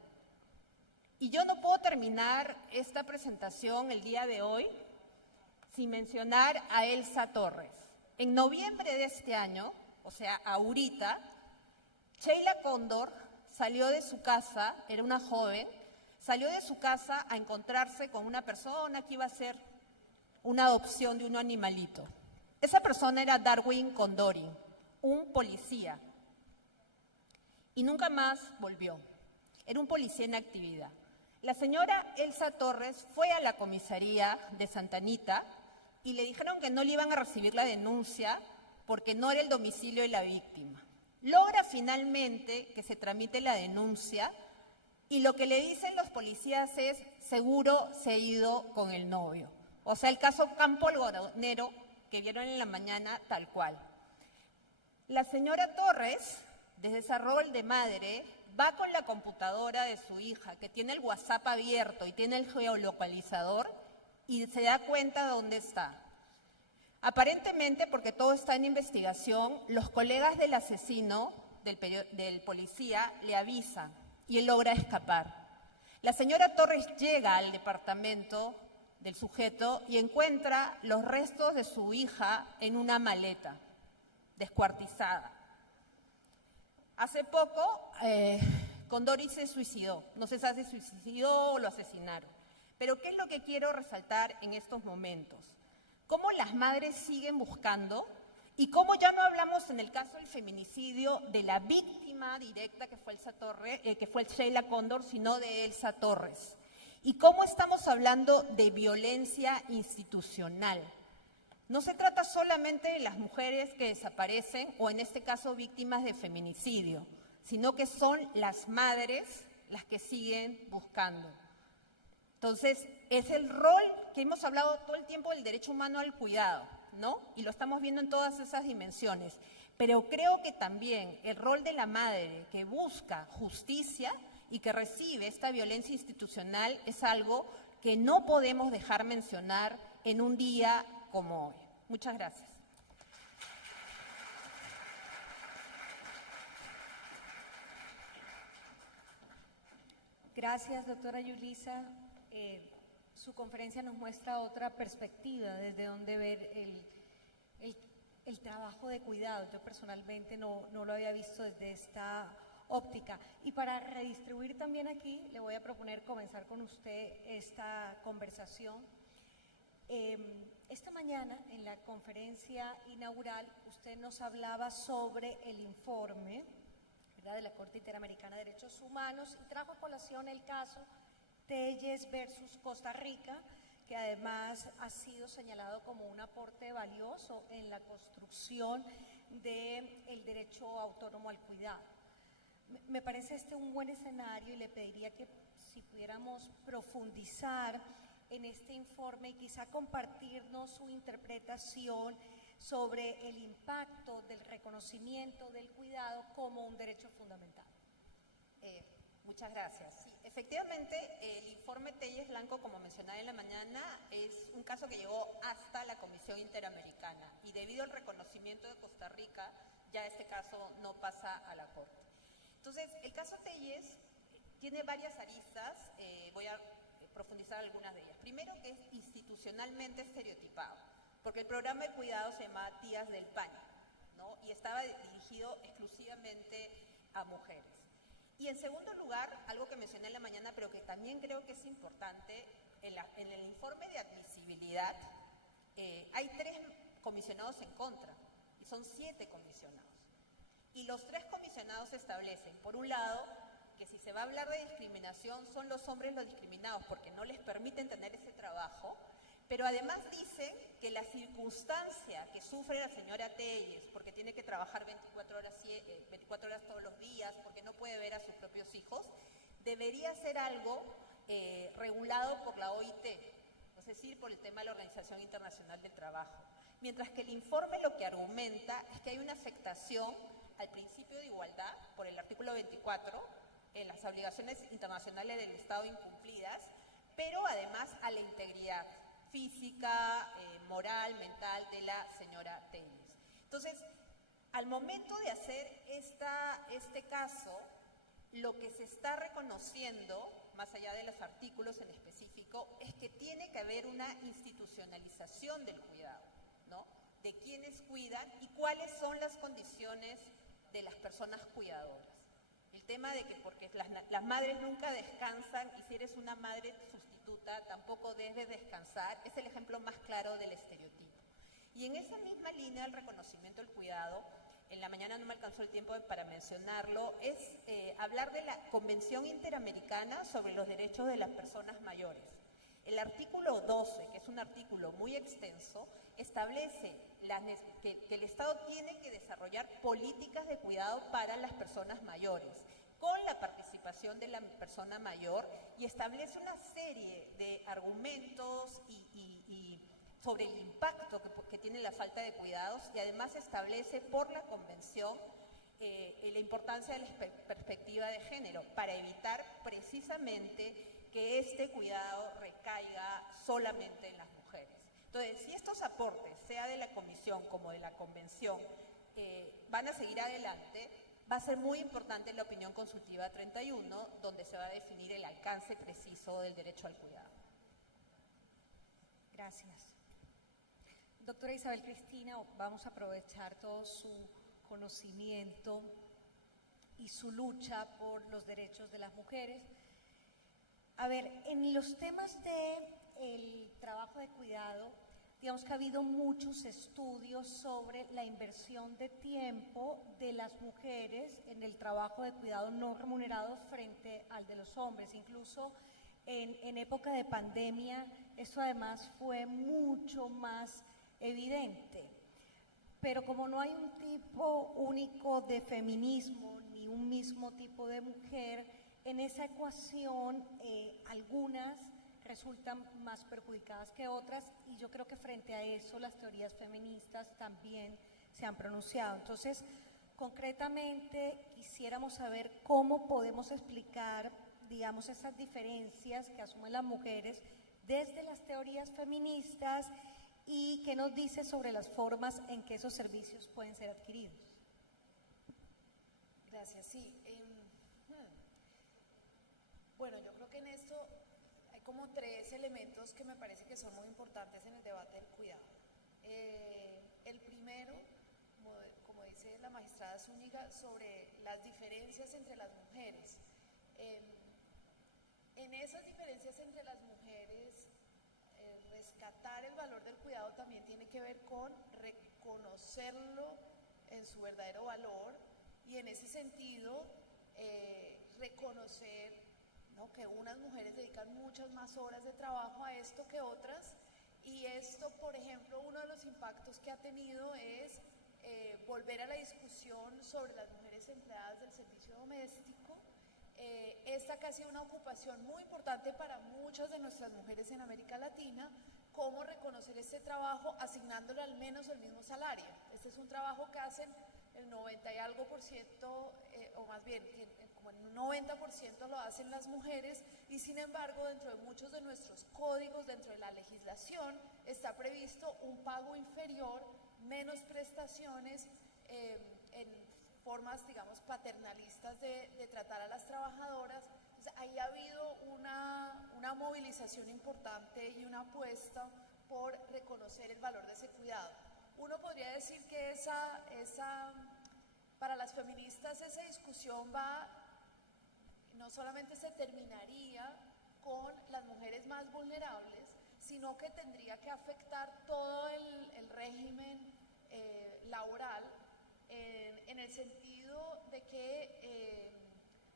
Y yo no puedo terminar esta presentación el día de hoy sin mencionar a Elsa Torres. En noviembre de este año, o sea, ahorita, Sheila Cóndor salió de su casa, era una joven, salió de su casa a encontrarse con una persona que iba a hacer una adopción de un animalito. Esa persona era Darwin Condori, un policía, y nunca más volvió. Era un policía en actividad. La señora Elsa Torres fue a la comisaría de Santa Anita y le dijeron que no le iban a recibir la denuncia porque no era el domicilio de la víctima. Logra finalmente que se tramite la denuncia y lo que le dicen los policías es, seguro se ha ido con el novio. O sea, el caso Campo Algodonero que vieron en la mañana tal cual. La señora Torres, desde ese rol de madre, va con la computadora de su hija, que tiene el WhatsApp abierto y tiene el geolocalizador, y se da cuenta de dónde está. Aparentemente, porque todo está en investigación, los colegas del asesino, del policía, le avisan y él logra escapar. La señora Torres llega al departamento del sujeto y encuentra los restos de su hija en una maleta, descuartizada. Hace poco, Condori se suicidó. No se sabe si suicidó o lo asesinaron. Pero ¿qué es lo que quiero resaltar en estos momentos? Cómo las madres siguen buscando y cómo ya no hablamos en el caso del feminicidio de la víctima directa que fue Sheila Cóndor, sino de Elsa Torres. Y cómo estamos hablando de violencia institucional. No se trata solamente de las mujeres que desaparecen o en este caso víctimas de feminicidio, sino que son las madres las que siguen buscando. Entonces, es el rol que hemos hablado todo el tiempo del derecho humano al cuidado, ¿no? Y lo estamos viendo en todas esas dimensiones. Pero creo que también el rol de la madre que busca justicia y que recibe esta violencia institucional es algo que no podemos dejar mencionar en un día como hoy. Muchas gracias. Gracias, doctora Yulisa. Su conferencia nos muestra otra perspectiva desde donde ver el trabajo de cuidado. Yo personalmente no lo había visto desde esta óptica. Y para redistribuir también aquí, le voy a proponer comenzar con usted esta conversación. Esta mañana, en la conferencia inaugural, usted nos hablaba sobre el informe, ¿verdad?, de la Corte Interamericana de Derechos Humanos y trajo a colación el caso Telles versus Costa Rica, que además ha sido señalado como un aporte valioso en la construcción del derecho autónomo al cuidado. Me parece un buen escenario y le pediría que si pudiéramos profundizar en este informe y quizá compartirnos su interpretación sobre el impacto del reconocimiento del cuidado como un derecho fundamental. Muchas gracias. Sí, efectivamente, el informe Telles Blanco, como mencionaba en la mañana, es un caso que llegó hasta la Comisión Interamericana y debido al reconocimiento de Costa Rica, ya este caso no pasa a la Corte. Entonces, el caso Telles tiene varias aristas, voy a profundizar algunas de ellas. Primero, que es institucionalmente estereotipado, porque el programa de cuidado se llamaba Tías del Pánico, ¿no? Y estaba dirigido exclusivamente a mujeres. Y en segundo lugar, algo que mencioné en la mañana, pero que también creo que es importante, en el informe de admisibilidad hay 3 comisionados en contra, y son 7 comisionados. Y los 3 comisionados establecen, por un lado, que si se va a hablar de discriminación, son los hombres los discriminados, porque no les permiten tener ese trabajo, pero además dicen que la circunstancia que sufre la señora Telles, porque tiene que trabajar 24 horas todos los días, porque no puede ver a sus propios hijos, debería ser algo regulado por la OIT, es decir, por el tema de la Organización Internacional del Trabajo. Mientras que el informe lo que argumenta es que hay una afectación al principio de igualdad por el artículo 24, en las obligaciones internacionales del Estado incumplidas, pero además a la integridad física, moral, mental de la señora Telles. Entonces, al momento de hacer este caso, lo que se está reconociendo, más allá de los artículos en específico, es que tiene que haber una institucionalización del cuidado, ¿no? De quiénes cuidan y cuáles son las condiciones de las personas cuidadoras. El tema de que porque las madres nunca descansan y si eres una madre sustituta tampoco debes descansar, es el ejemplo más claro del estereotipo. Y en esa misma línea del reconocimiento del cuidado, en la mañana no me alcanzó el tiempo para mencionarlo, es hablar de la Convención Interamericana sobre los Derechos de las Personas Mayores. El artículo 12, que es un artículo muy extenso, establece que el Estado tiene que desarrollar políticas de cuidado para las personas mayores, con la participación de la persona mayor, y establece una serie de argumentos y sobre el impacto que tiene la falta de cuidados, y además establece por la Convención la importancia de la perspectiva de género, para evitar precisamente que este cuidado recaiga solamente en las mujeres. Entonces, si estos aportes, sea de la Comisión como de la Convención, van a seguir adelante, va a ser muy importante la opinión consultiva 31, donde se va a definir el alcance preciso del derecho al cuidado. Gracias. Doctora Isabel Cristina, vamos a aprovechar todo su conocimiento y su lucha por los derechos de las mujeres. A ver, en los temas de el trabajo de cuidado, digamos que ha habido muchos estudios sobre la inversión de tiempo de las mujeres en el trabajo de cuidado no remunerado frente al de los hombres. Incluso en época de pandemia, esto además fue mucho más evidente. Pero como no hay un tipo único de feminismo ni un mismo tipo de mujer, en esa ecuación algunas resultan más perjudicadas que otras, y yo creo que frente a eso las teorías feministas también se han pronunciado. Entonces, concretamente quisiéramos saber cómo podemos explicar, digamos, esas diferencias que asumen las mujeres desde las teorías feministas y qué nos dice sobre las formas en que esos servicios pueden ser adquiridos. Gracias, sí. Bueno, yo creo que en esto hay como tres elementos que me parece que son muy importantes en el debate del cuidado. El primero, como dice la magistrada Zúñiga, sobre las diferencias entre las mujeres. En esas diferencias entre las mujeres, rescatar el valor del cuidado también tiene que ver con reconocerlo en su verdadero valor, y en ese sentido reconocer, ¿no?, que unas mujeres dedican muchas más horas de trabajo a esto que otras, y esto, por ejemplo, uno de los impactos que ha tenido es volver a la discusión sobre las mujeres empleadas del servicio doméstico. Esta que ha sido una ocupación muy importante para muchas de nuestras mujeres en América Latina, cómo reconocer este trabajo asignándole al menos el mismo salario. Este es un trabajo que hacen el 90 y algo por ciento, o más bien, como el 90% lo hacen las mujeres, y sin embargo dentro de muchos de nuestros códigos, dentro de la legislación, está previsto un pago inferior, menos prestaciones, en formas, digamos, paternalistas de tratar a las trabajadoras. Entonces, ahí ha habido una movilización importante y una apuesta por reconocer el valor de ese cuidado. Uno podría decir que para las feministas esa discusión no solamente se terminaría con las mujeres más vulnerables, sino que tendría que afectar todo el régimen laboral, en el sentido de que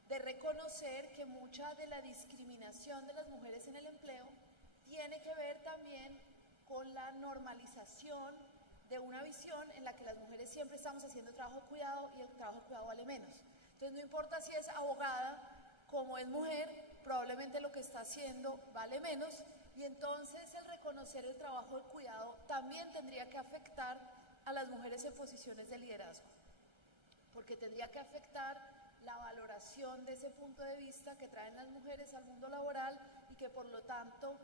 de reconocer que mucha de la discriminación de las mujeres en el empleo tiene que ver también con la normalización de una visión en la que las mujeres siempre estamos haciendo trabajo de cuidado y el trabajo de cuidado vale menos. Entonces no importa si es abogada, como es mujer, probablemente lo que está haciendo vale menos, y entonces el reconocer el trabajo de cuidado también tendría que afectar a las mujeres en posiciones de liderazgo, porque tendría que afectar la valoración de ese punto de vista que traen las mujeres al mundo laboral, y que por lo tanto,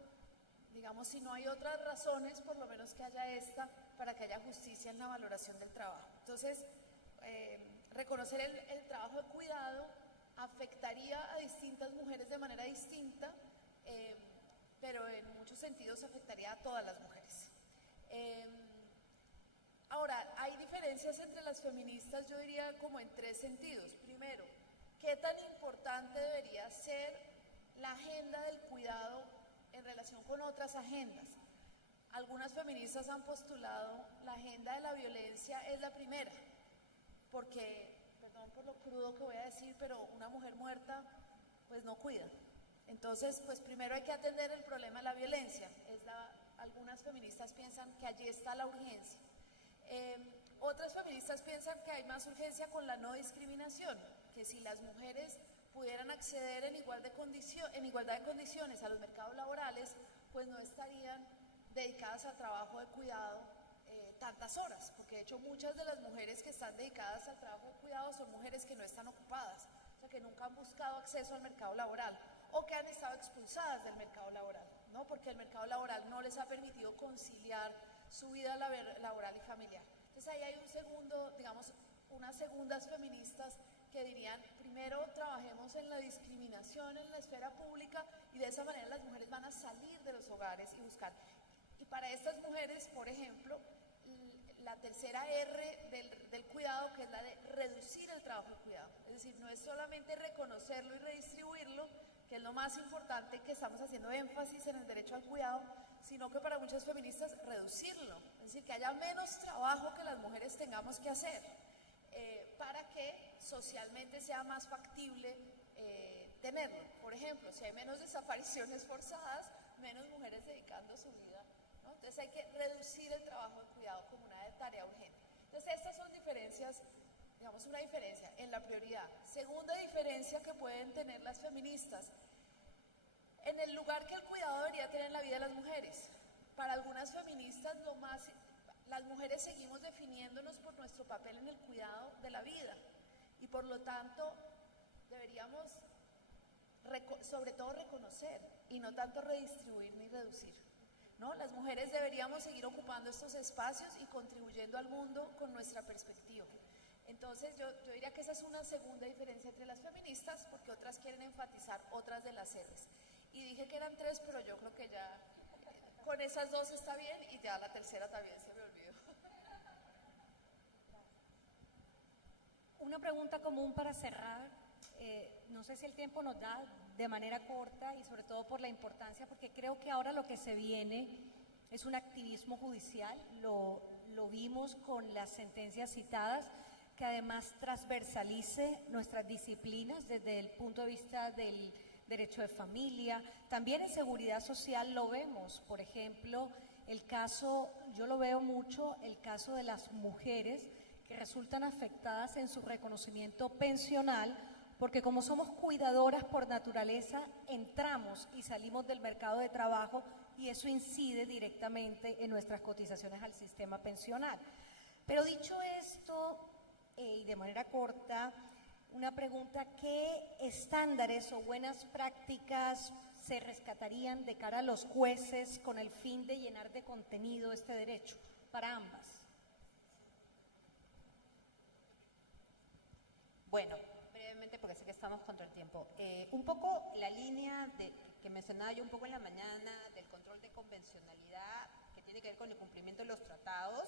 digamos, si no hay otras razones, por lo menos que haya esta, para que haya justicia en la valoración del trabajo. Entonces, reconocer el trabajo de cuidado afectaría a distintas mujeres de manera distinta, pero en muchos sentidos afectaría a todas las mujeres. Ahora, hay diferencias entre las feministas, yo diría como en tres sentidos. Primero, ¿qué tan importante debería ser la agenda del cuidado en relación con otras agendas? Algunas feministas han postulado la agenda de la violencia es la primera, porque, perdón por lo crudo que voy a decir, pero una mujer muerta pues no cuida. Entonces, pues primero hay que atender el problema de la violencia. Algunas feministas piensan que allí está la urgencia. Otras feministas piensan que hay más urgencia con la no discriminación, que si las mujeres pudieran acceder en igualdad de condiciones a los mercados laborales, pues no estarían dedicadas al trabajo de cuidado tantas horas, porque de hecho muchas de las mujeres que están dedicadas al trabajo de cuidado son mujeres que no están ocupadas, o sea, que nunca han buscado acceso al mercado laboral, o que han estado expulsadas del mercado laboral, ¿no?, porque el mercado laboral no les ha permitido conciliar su vida laboral y familiar. Entonces ahí hay unas segundas feministas que dirían, primero trabajemos en la discriminación en la esfera pública, y de esa manera las mujeres van a salir de los hogares y buscar. Y para estas mujeres, por ejemplo, la tercera R del cuidado, que es la de reducir el trabajo de cuidado. Es decir, no es solamente reconocerlo y redistribuirlo, que es lo más importante, que estamos haciendo énfasis en el derecho al cuidado, sino que para muchas feministas reducirlo, es decir, que haya menos trabajo que las mujeres tengamos que hacer, para que socialmente sea más factible tenerlo. Por ejemplo, si hay menos desapariciones forzadas, menos mujeres dedicando su vida, ¿no? Entonces hay que reducir el trabajo de cuidado como una tarea urgente. Entonces estas son diferencias, digamos una diferencia en la prioridad. Segunda diferencia que pueden tener las feministas, en el lugar que el cuidado debería tener en la vida de las mujeres. Para algunas feministas las mujeres seguimos definiéndonos por nuestro papel en el cuidado de la vida y por lo tanto deberíamos sobre todo reconocer y no tanto redistribuir ni reducir, ¿no? Las mujeres deberíamos seguir ocupando estos espacios y contribuyendo al mundo con nuestra perspectiva. Entonces yo diría que esa es una segunda diferencia entre las feministas, porque otras quieren enfatizar otras de las sedes. Y dije que eran 3, pero yo creo que ya con esas 2 está bien y ya la tercera también se me olvidó. Una pregunta común para cerrar, no sé si el tiempo nos da de manera corta y sobre todo por la importancia, porque creo que ahora lo que se viene es un activismo judicial, lo vimos con las sentencias citadas, que además transversalice nuestras disciplinas desde el punto de vista del derecho de familia, también en seguridad social lo vemos, por ejemplo, el caso, yo lo veo mucho, el caso de las mujeres que resultan afectadas en su reconocimiento pensional, porque como somos cuidadoras por naturaleza, entramos y salimos del mercado de trabajo y eso incide directamente en nuestras cotizaciones al sistema pensional. Pero dicho esto, y de manera corta, una pregunta, ¿qué estándares o buenas prácticas se rescatarían de cara a los jueces con el fin de llenar de contenido este derecho para ambas? Bueno, brevemente porque sé que estamos contra el tiempo. Un poco la línea que mencionaba yo un poco en la mañana del control de convencionalidad, que tiene que ver con el cumplimiento de los tratados,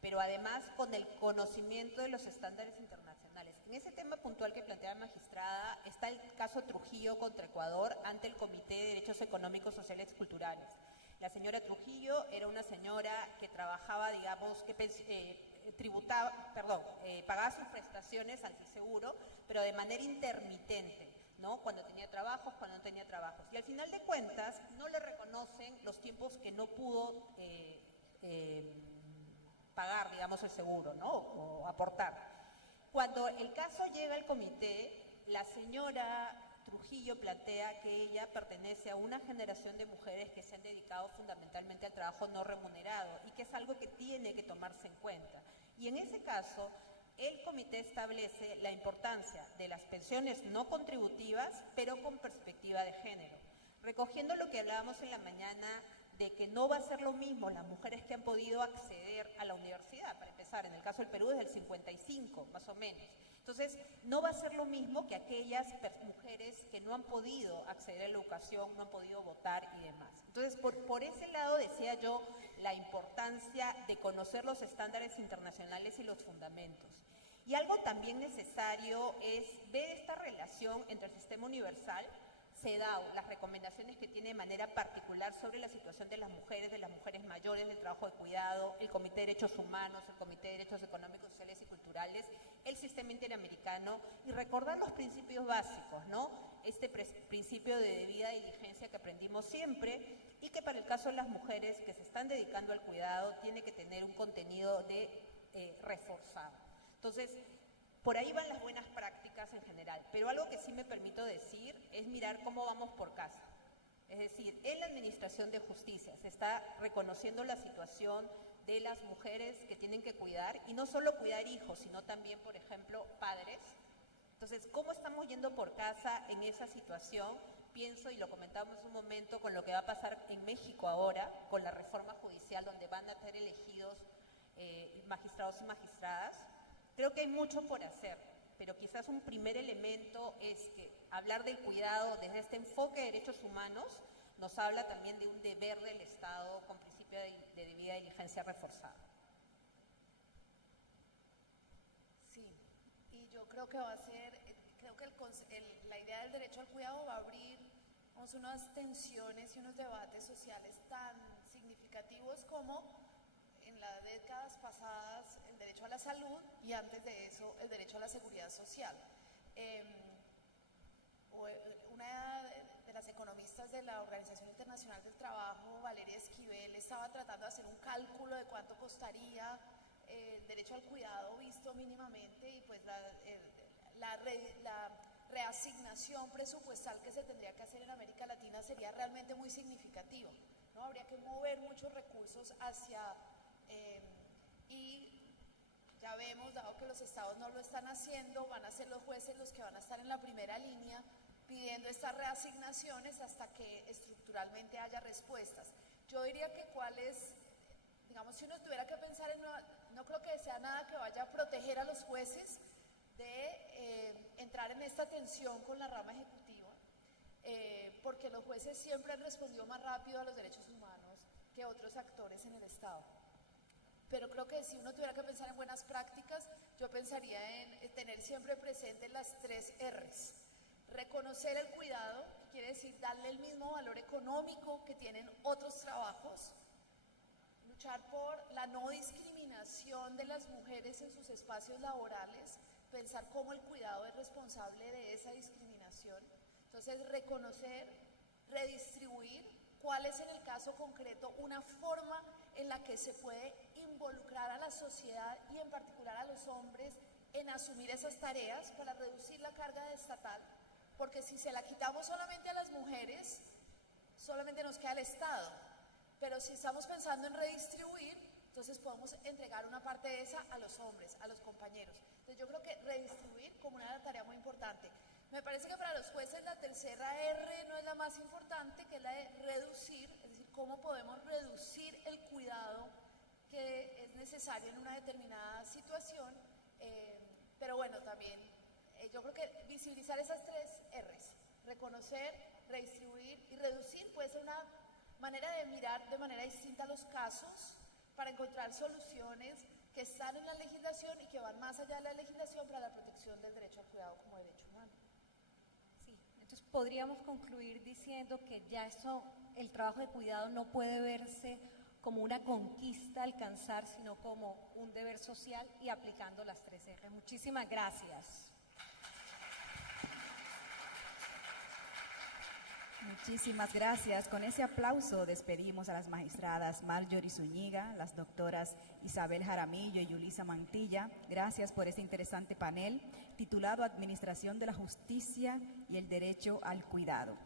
pero además con el conocimiento de los estándares internacionales. En ese tema puntual que plantea la magistrada está el caso Trujillo contra Ecuador ante el Comité de Derechos Económicos, Sociales y Culturales. La señora Trujillo era una señora que trabajaba, digamos, que pagaba sus prestaciones antiseguro, pero de manera intermitente, ¿no? Cuando tenía trabajos, cuando no tenía trabajos. Y al final de cuentas no le reconocen los tiempos que no pudo pagar, digamos, el seguro, ¿no? O aportar. Cuando el caso llega al comité, la señora Trujillo plantea que ella pertenece a una generación de mujeres que se han dedicado fundamentalmente al trabajo no remunerado y que es algo que tiene que tomarse en cuenta. Y en ese caso, el comité establece la importancia de las pensiones no contributivas, pero con perspectiva de género, recogiendo lo que hablábamos en la mañana de que no va a ser lo mismo las mujeres que han podido acceder a la universidad, para empezar, en el caso del Perú desde el 55, más o menos. Entonces, no va a ser lo mismo que aquellas mujeres que no han podido acceder a la educación, no han podido votar y demás. Entonces, por ese lado decía yo la importancia de conocer los estándares internacionales y los fundamentos. Y algo también necesario es ver esta relación entre el sistema universal, CEDAW, las recomendaciones que tiene de manera particular sobre la situación de las mujeres mayores, del trabajo de cuidado, el Comité de Derechos Humanos, el Comité de Derechos Económicos, Sociales y Culturales, el sistema interamericano y recordar los principios básicos, ¿no? Este principio de debida diligencia que aprendimos siempre y que para el caso de las mujeres que se están dedicando al cuidado tiene que tener un contenido reforzado. Entonces, por ahí van las buenas prácticas en general, pero algo que sí me permito decir es mirar cómo vamos por casa. Es decir, en la Administración de Justicia se está reconociendo la situación de las mujeres que tienen que cuidar, y no solo cuidar hijos, sino también, por ejemplo, padres. Entonces, ¿cómo estamos yendo por casa en esa situación? Pienso, y lo comentábamos un momento, con lo que va a pasar en México ahora, con la reforma judicial, donde van a ser elegidos magistrados y magistradas. Creo que hay mucho por hacer, pero quizás un primer elemento es que hablar del cuidado desde este enfoque de derechos humanos nos habla también de un deber del Estado con principio de debida diligencia reforzado. Sí, y yo creo que va a ser, creo que la idea del derecho al cuidado va a abrir unas tensiones y unos debates sociales tan significativos como en las décadas pasadas el derecho a la salud y antes de eso el derecho a la seguridad social. Una de las economistas de la Organización Internacional del Trabajo, Valeria Esquivel, estaba tratando de hacer un cálculo de cuánto costaría el derecho al cuidado visto mínimamente, y pues la reasignación presupuestal que se tendría que hacer en América Latina sería realmente muy significativo, ¿no? Habría que mover muchos recursos hacia, y ya vemos, dado que los estados no lo están haciendo, van a ser los jueces los que van a estar en la primera línea pidiendo estas reasignaciones hasta que estructuralmente haya respuestas. Yo diría que digamos, si uno tuviera que pensar en no creo que sea nada que vaya a proteger a los jueces de entrar en esta tensión con la rama ejecutiva, porque los jueces siempre han respondido más rápido a los derechos humanos que otros actores en el Estado. Pero creo que si uno tuviera que pensar en buenas prácticas, yo pensaría en tener siempre presentes las 3 R's. Reconocer el cuidado, que quiere decir darle el mismo valor económico que tienen otros trabajos. Luchar por la no discriminación de las mujeres en sus espacios laborales, pensar cómo el cuidado es responsable de esa discriminación. Entonces, reconocer, redistribuir, cuál es en el caso concreto una forma en la que se puede involucrar a la sociedad y en particular a los hombres en asumir esas tareas para reducir la carga estatal, porque si se la quitamos solamente a las mujeres, solamente nos queda el Estado. Pero si estamos pensando en redistribuir, entonces podemos entregar una parte de esa a los hombres, a los compañeros. Entonces yo creo que redistribuir como una tarea muy importante. Me parece que para los jueces la tercera R no es la más importante, que es la de reducir, es decir, cómo podemos reducir el cuidado que es necesario en una determinada situación. Pero bueno, también yo creo que visibilizar esas 3 R's, reconocer, redistribuir y reducir, puede ser una manera de mirar de manera distinta los casos para encontrar soluciones que están en la legislación y que van más allá de la legislación para la protección del derecho al cuidado como derecho humano. Sí, entonces podríamos concluir diciendo que ya el trabajo de cuidado no puede verse como una conquista a alcanzar, sino como un deber social, y aplicando las 3 R. Muchísimas gracias. Muchísimas gracias. Con ese aplauso despedimos a las magistradas Marjorie Zúñiga, las doctoras Isabel Jaramillo y Yulisa Mantilla. Gracias por este interesante panel titulado Administración de la Justicia y el Derecho al Cuidado.